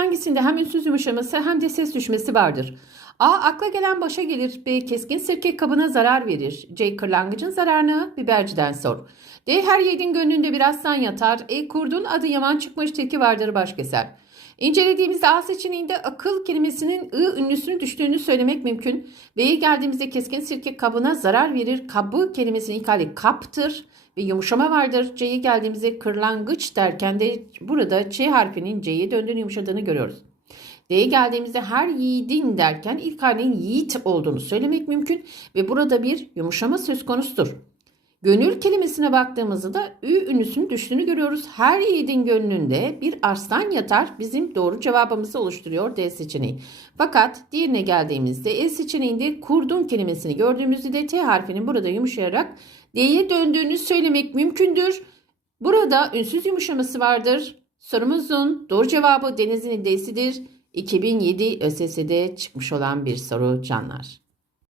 hangisinde hem ünsüz yumuşaması hem de ses düşmesi vardır? A. Akla gelen başa gelir. B. Keskin sirke kabına zarar verir. C. Kırlangıcın zararını biberciden sor. D. Her yiğidin gönlünde bir aslan yatar. E. Kurdun adı yaman çıkmış tilki vardır baş keser. İncelediğimizde A seçeneğinde akıl kelimesinin ı ünlüsünün düştüğünü söylemek mümkün. B'ye geldiğimizde keskin sirke kabına zarar verir. Kabı kelimesinin ilk hali kaptır ve yumuşama vardır. C'ye geldiğimizde kırlangıç derken de burada Ç harfinin C'ye döndüğünü yumuşadığını görüyoruz. D'ye geldiğimizde her yiğidin derken ilk halinin yiğit olduğunu söylemek mümkün ve burada bir yumuşama söz konusudur. Gönül kelimesine baktığımızda da ü ünlüsünün düştüğünü görüyoruz. Her yiğidin gönlünde bir arslan yatar bizim doğru cevabımızı oluşturuyor D seçeneği. Fakat diğerine geldiğimizde E seçeneğinde kurdun kelimesini gördüğümüzde de T harfinin burada yumuşayarak D'ye döndüğünü söylemek mümkündür. Burada ünsüz yumuşaması vardır. Sorumuzun doğru cevabı denizin D'sidir. 2007 ÖSS'de çıkmış olan bir soru canlar.